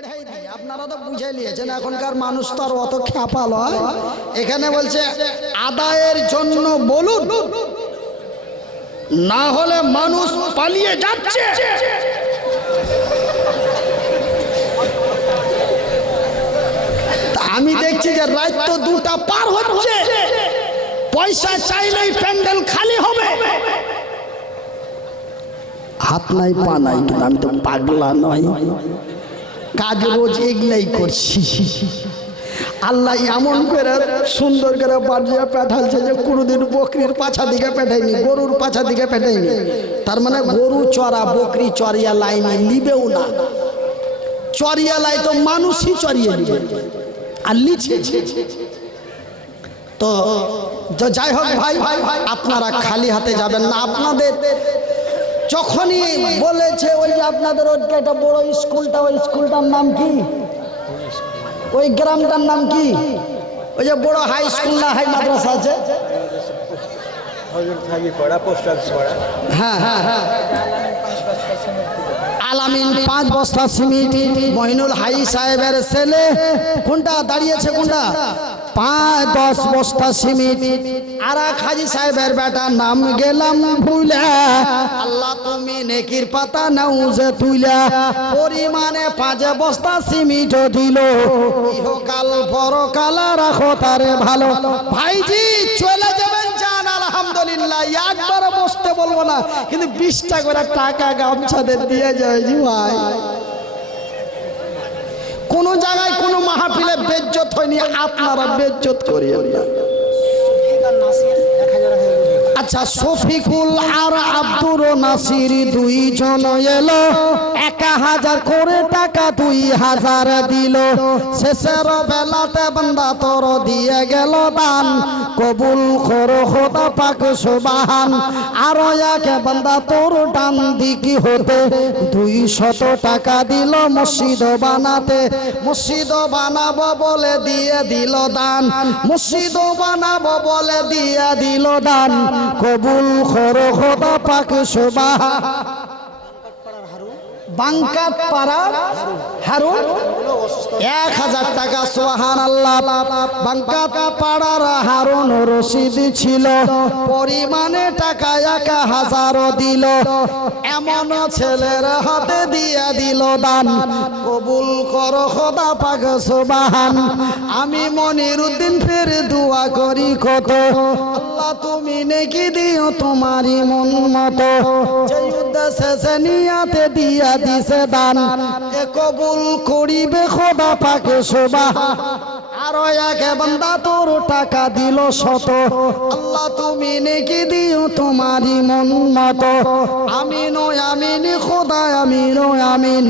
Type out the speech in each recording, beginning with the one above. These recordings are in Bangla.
পড়াই দিই, আপনারা তো বুঝে নিয়েছেন এখনকার মানুষ তো আর অত খ্যাপা লয়। এখানে বলছে আদায়ের জন্য বলুন, না হলে মানুষ পালিয়ে যাচ্ছে। আমি দেখছি যে রাত তো 2টা পার হচ্ছে, পয়সা চাইলেই প্যান্ডেল খালি হবে। হাত নাই পা নাই, কিন্তু আমি তো পাগলা নয়, কাজ রোজ এগুলাই করছি। আল্লাহ এমন করে সুন্দর করে বাজিয়ে পাঠালছে যে কোনোদিন বকরির পাছা দিকে পাঠাইনি, গরুর পাছা দিকে পাঠাইনি। তার মানে গরু চড়া বকরি চড়িয়া লাইনি লিবেও না, চড়িয়া লাই তো মানুষই চড়িয়ে নিবে আর লিছে। তো যাই হোক ভাই, আপনারা খালি হাতে যাবেন না। আপনাদের যখনই বলেছে ওই যে আপনাদের একটা বড় স্কুলটা, ওই স্কুলটার নাম কি, ওই গ্রামটার নাম কি, ওই যে বড় হাই স্কুল না হাই মাদ্রাসা আছে, হ্যাঁ হ্যাঁ হ্যাঁ, আলামিন 5 বস্তা সিমেন্ট, মইনুল হাই সাহেবের ছেলে কোনটা দাঁড়িয়েছে, কোনটা 5-10 বস্তা সিমেন্ট, আর হাজি সাহেবের বেটা নাম গেলাম ভুলে, আল্লাহ তুমি নেকির পাতা নাউজে তুইলা, পরিমাণে 5 বস্তা সিমেন্ট দিল, ইহকাল পরকাল রাখো তারে ভালো। ভাইজি চলে যাবেন, জান আলহামদুলিল্লাহ, একবার বসতে বলবো না, কিন্তু 20টা করে টাকা গামছাদের দিয়ে যায় জি ভাই। কোন জায়গায় কোন মাহফিলে বেজ্জত হয়নি, আপনারা বেজ্জত করিয়েন না। আচ্ছা, শফিকুল আর আব্দুর নাসির 2 জন এলো, 1000 করে টাকা 2000 দিল, শেষের বেলাতে বান্দা তোর দিয়ে গেল দান, কবুল করো খোদা পাক সুবহান। আর এক বান্দা তোর ডান দিকে হতে 200 টাকা দিল মসজিদ বানাতে, মসজিদ বানাবো বলে দিয়ে দিল দান, মসজিদ বানাবো বলে দিয়ে দিল দান, কবুল করো খোদা পাক সুবহান। বাঙ্কাত পাড়ার হারুন 1000 টাকা, সুবহানাল্লাহ। বাঙ্কাত পাড়ার হারুন রশিদ ছিল, পরিমাণে টাকা 1000 দিল, এমন ছেলের হাতে দিয়ে দিল দান, কবুল করো খোদা পাক সুবহান। আমি মনিরউদ্দিন ফের দোয়া করি কত, আল্লাহ তুমি নেকি দিও তোমারই মন মতো, যেই উদ্দেশ্যে নিয়াতে দিয়া দিছে দান, এ কবুল করিবে খোদা পাক সুবহান। আরো এক বান্দা তোর টাকা দিল 100, আল্লাহ তুমি নেকি দিও তোমারই মন মতো, আমিন ও আমিন খোদা আমিন ও আমিন,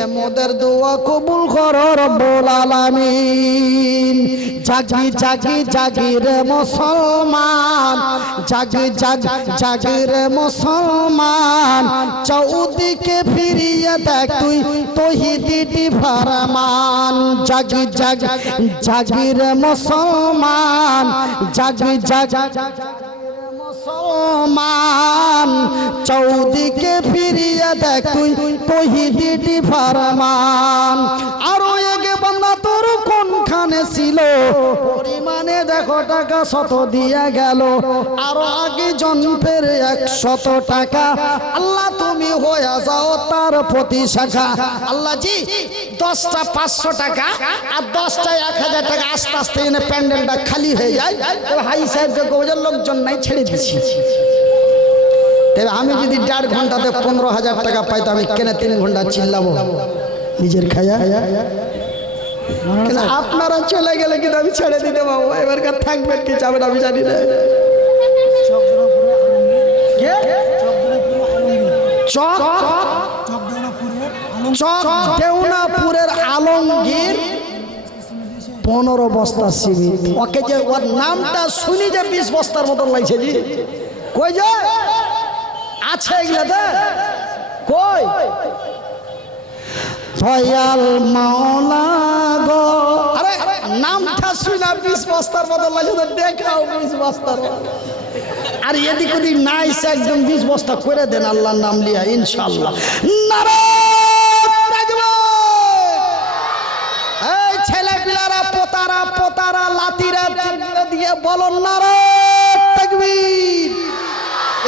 এ মোদের দোয়া কবুল করো রব্বুল আলামিন। জাগি জাগি জাগি রে মুসলমান, জাগি জাগি জাগি রে মুসলমান, চৌদিকে ফিরিয়ে দেখ তুই তৌহিদি ফরমান, জাগি জাগি জাগি রে মুসলমান, জাগি জাগি মুসলমান, চৌদিকে ফিরিয়ে দেখ তুই তৌহিদি ফরমান। আরো এক বান্দা তোর কোনখানে ছিল, পরিমাণে দেখো টাকা 100 দিয়া গেল, আরো আগে জন্মের 100 টাকা, আল্লাহ তুমি হয়ে যাও তার প্রতি শাখা। আল্লাহ জি 10টা 500 টাকা আর 10টা 1000 টাকা, আস্তে আস্তে এনে প্যান্ডেলটা খালি হয়ে যায়। হাই সাহেবকে গোজার লোকজন নাই, ছেড়ে দিচ্ছি। তবে আমি যদি 1.5 ঘন্টাতে 15,000 টাকা পাই, তো আমি কেন 3 ঘন্টা চিল্লাবো নিজের খায়া? আপনারা চলে গেলে কিন্তু আমি ছেড়ে দিতে পাবো, এবার থাকবেন কি যাবেন আমি জানি না। দেওনাপুরের আলমগীর 15 বস্তা সিমেন্ট, ওকে যে ওর নামটা শুনি যে 20 বস্তার মতন লাগছে জি, কই যায় আছে এগুলাতে, কই দয়াল মাওলা গো, আরে নামটা শুনা 20 বস্তার মতন লাগছে, তো দেখাও 20 বস্তার। আর এদিক ওদিক না এসে একদম 20 বস্তা করে দেন আল্লাহর নাম লিয়া, ইনশাআল্লাহ। নারায়ে তাকবীর, এই ছেলে পিলারা পোতারা পোতারা লাতিরা দিয়ে বলুন নারে তাকবীর।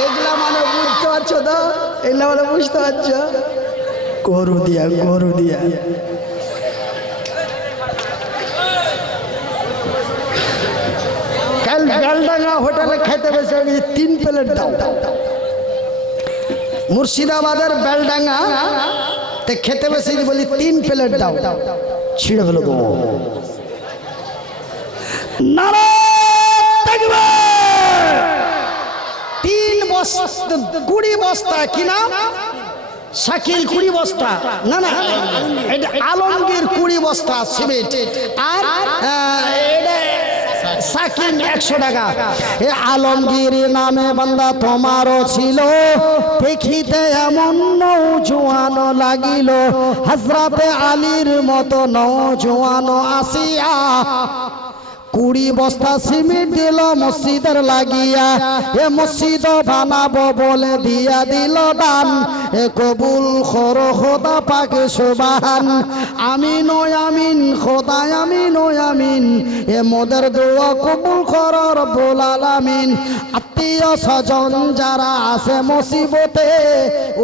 এগুলা মানে বুঝতে পারছো তো? এগুলা মানে বুঝতে পারছো? গরু দিয়া গরু দিয়া কাল বেলডাঙ্গা হোটেলে খেতে বসে 3 প্লেট দাও। মুর্শিদাবাদের বেলডাঙ্গা তে খেতে বসে বলি 3 প্লেট দাও, ছিঁড়ে ফেলো তো। নারে তাকবীর। 3 বস্তা 20 বস্তা কি না শাকিল 20 বস্তা, না না এটা আলমগীর 20 বস্তা সিমেন্ট, আর সাকিব 100 টাকা। এ আলমগীর নামে বান্দা তোমারও ছিল, দেখিতে এমন নৌজওয়ান লাগিল, হযরতে আলীর মতো নৌজওয়ান আসিয়া 20 বস্তা সিমেন্ট দিল মসজিদের লাগিয়া। এ মসজিদ বানাবো বলে দিয়া দিল দান, এ কবুল করো খোদা পাক সুবহান। আমিন ও আমিন খোদা আমিন ও আমিন, এ মোদের দোয়া কবুল করো রব্বুল আলামিন। আত্মীয় স্বজন যারা আছে মুসিবতে,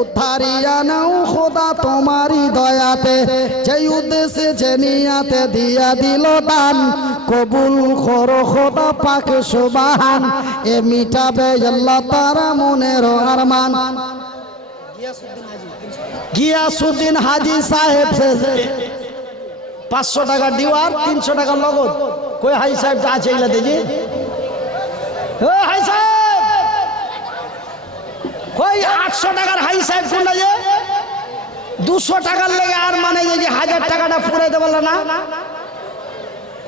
উদ্ধারিয়া নাও খোদা তোমারই দয়াতে, যে উদ্দেশ্যে যে নিয়াতে দিয়া দিল দান, কবুল করো খোদা পাক সুবহান। এ মিটাবে আল্লাহ তাআলা মনের আরমান। গিয়াসউদ্দিন হাজী সাহেব 500 টাকা ডিওয়ার 300 টাকা নগদ। কই হাজী সাহেব আছে এগুলা দেখি? ও হাজী সাহেব কই 800 টাকার হাজী সাহেব কোনটা যে 200 টাকার লেগে আর মানে যে 1000 টাকাটা পুরাইতে পারল না?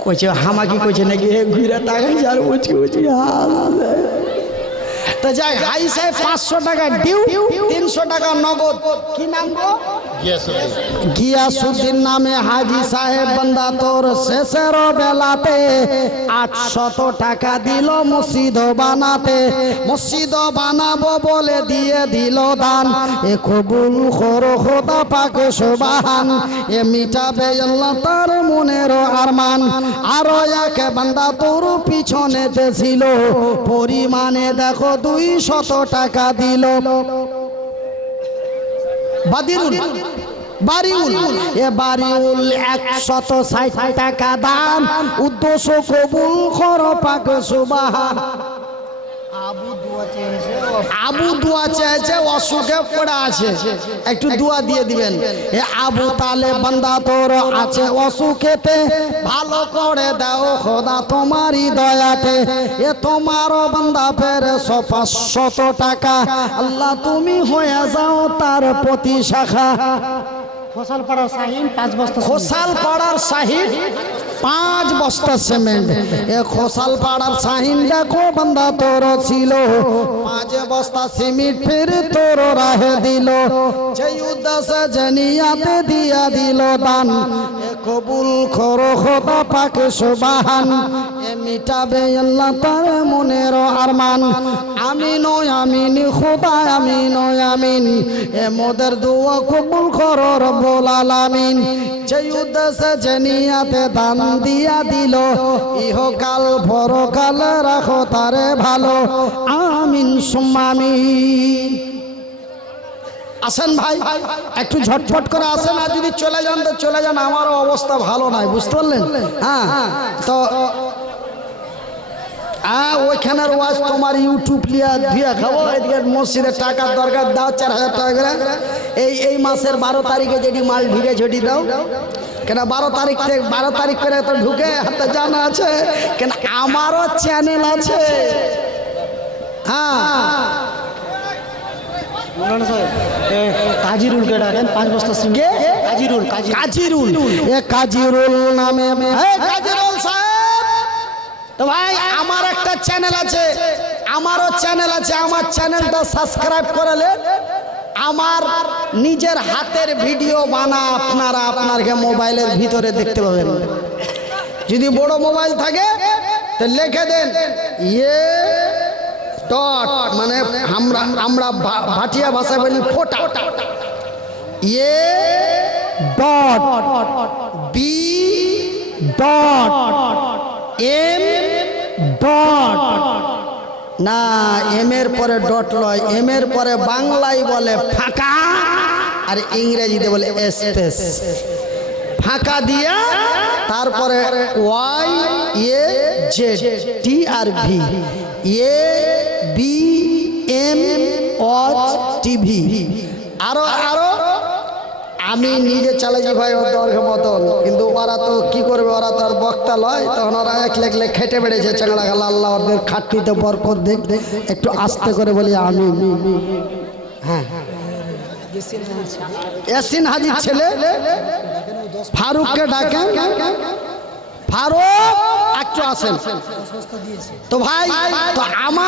কইছে হামাকি কইছে নাকি ঘুরে টাকা যার উঠি উঠি তো যাই হাজী সাহেব 500 টাকা ডিউ 300 টাকা নগদ। কি নাম গো? গিয়াসউদ্দিন নামে হাজী সাহেব বান্দা তোর শেষের বেলাতে 800 টাকা দিল মসজিদ বানাতে, মসজিদ বানাবো বলে দিয়ে দিল দান, এ কবুল করো খোদা পাক সুবহান। এ মিটাবে আল্লাহ তার মনের আরমান। আরো এক বান্দা তোর পিছনেতে ছিল, পরিমাণে দেখো 200 টাকা দিল। বাদিরুল বারিউল, এ বারিউল 160 টাকা দাম, উদ্দেশ্য কবুল করো পাক সুবহান। আবু দোয়া চেয়েছে, অসুখে পড়ে আছে, একটু দোয়া দিয়ে দিবেন। এ আবু তালেব বান্দা তোর আছে অসুখেতে, ভালো করে দাও খোদা তোমারই দয়াতে, এ তোমারও বান্দা ফেরে 500 টাকা, আল্লাহ তুমি হয়ে যাও তার প্রতি শাখা। খোসাল পাড়ার শাহিন 5 বস্তা, খোসাল পাড়ার শাহিন 5 বস্তা সিমেন্ট। এ খোসাল পাড়ার শাহিন দেখো বান্দা তোর ছিল, 5 বস্তা সিমেন্ট ফির তোর রাহে দিল, যে উদ্দেশ্যে জানিয়াতে দিয়া দিল দান, এ কবুল করো খোদা পাক সুবহান। এ মিটাবে আল্লাহ তার মনের আরমান। আমিন ও আমিন খোদা আমিন ও আমিন, এ মোদের দোয়া কবুল করো রব্বুল আলামিন। যে উদ্দেশ্যে জানিয়াতে দান দিয়া দিল, ইহকাল পরকাল রাখো তারে ভালো, আমিন সুম্মা আমিন। আসেন ভাই একটু ঝটফট করে আসেন, আর যদি চলে যান তো চলে যান, আমারও অবস্থা ভালো নাই, বুঝতে পারলেন? হ্যাঁ তো ওইখানের ওয়াজ তোমার ইউটিউব লিয়া ধুয়া খাবো, এদিকে মসজিদের টাকার দরকার দাও 4000 টাকা করে। এই মাসের 12 তারিখে যেটি মাল ঢুকে ঝটি দাও, কেন 12 তারিখ থেকে 12 তারিখ করে তো ঢুকে হাতে জানা আছে, কেন আমারও চ্যানেল আছে। হ্যাঁ কাজিরুলকে ডাকেন 5 বস্তা সিমেন্ট। কাজিরুল কাজিরুল এ কাজিরুল নামে কাজিরুল সাহেব। তো ভাই আমার একটা চ্যানেল আছে, আমারও চ্যানেল আছে, আমার চ্যানেলটা সাবস্ক্রাইব করলে আমার নিজের হাতের ভিডিও বানা আপনারা আপনারকে মোবাইলের ভিতরে দেখতে পাবেন। যদি বড় মোবাইল থাকে তো লিখে দেন ইয়ে ডট, মানে আমরা ভাটিয়া ভাষায় বলি ফোটা, ইয়ে dot B dot M dot না, এম এর পরে ডট লয়, এম এর পরে বাংলায় বলে ফাঁকা আর ইংরেজিতে বলে স্পেস। ফাঁকা দিয়া তারপরে Y A Z T R V A B M watch TV. আরো আরো আমি নিজে চালাইছি ভাই ওর দর্ঘ মতন, কিন্তু ওরা তো কি করবে, ওরা তো আর বক্তা লয়, তখন ওরা এক লেখলে খেটে বেড়েছে চাংড়া গালা। আল্লাহ ওদের খাটনিতে বরকত দেখ। একটু আস্তে করে বলি আমি। হ্যাঁ, ইয়াসিন হাজির ছেলে ফারুককে ডাকেন। ফারুক একটু আসেন তো ভাই। তো আমার